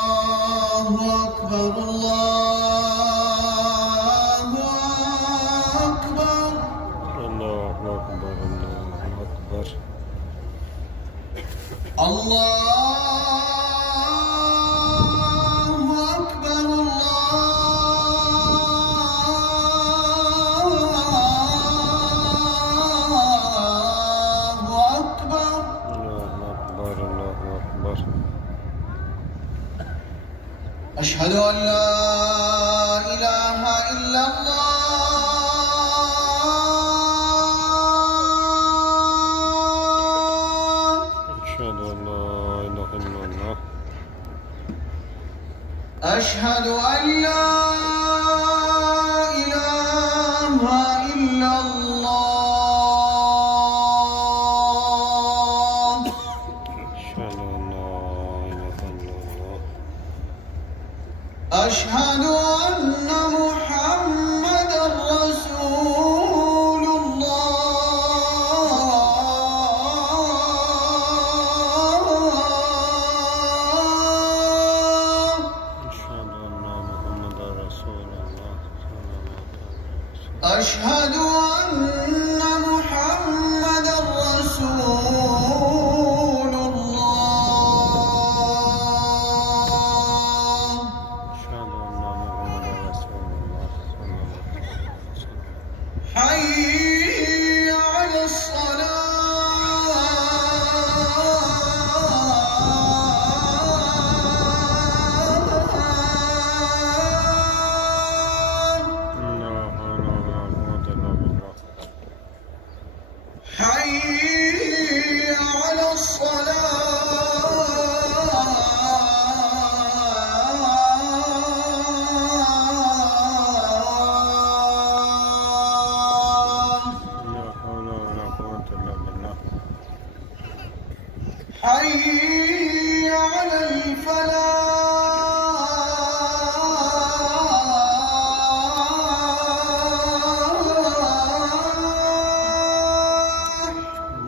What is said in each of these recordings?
الله أكبر الله أكبر الله أكبر الله أكبر الله أشهد أن لا إله إلا الله أشهد أن لا إله إلا الله أشهد أن لا إله إلا الله أشهد أن لا إله إلا الله أشهد أن محمدًا رسول الله أشهد أن محمدا رسول الله أشهد أن محمدًا رسول الله أشهد أن محمدا رسول الله حي على الصلاة حي على حي على الفلاح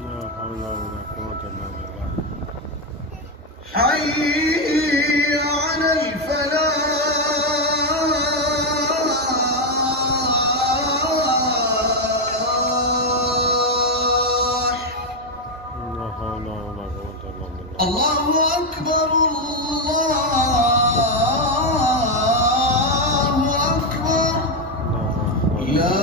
لا حول ولا قوة إلا بالله حي على الفلاح لا حول ولا قوة إلا بالله الله أكبر الله أكبر الله أكبر لا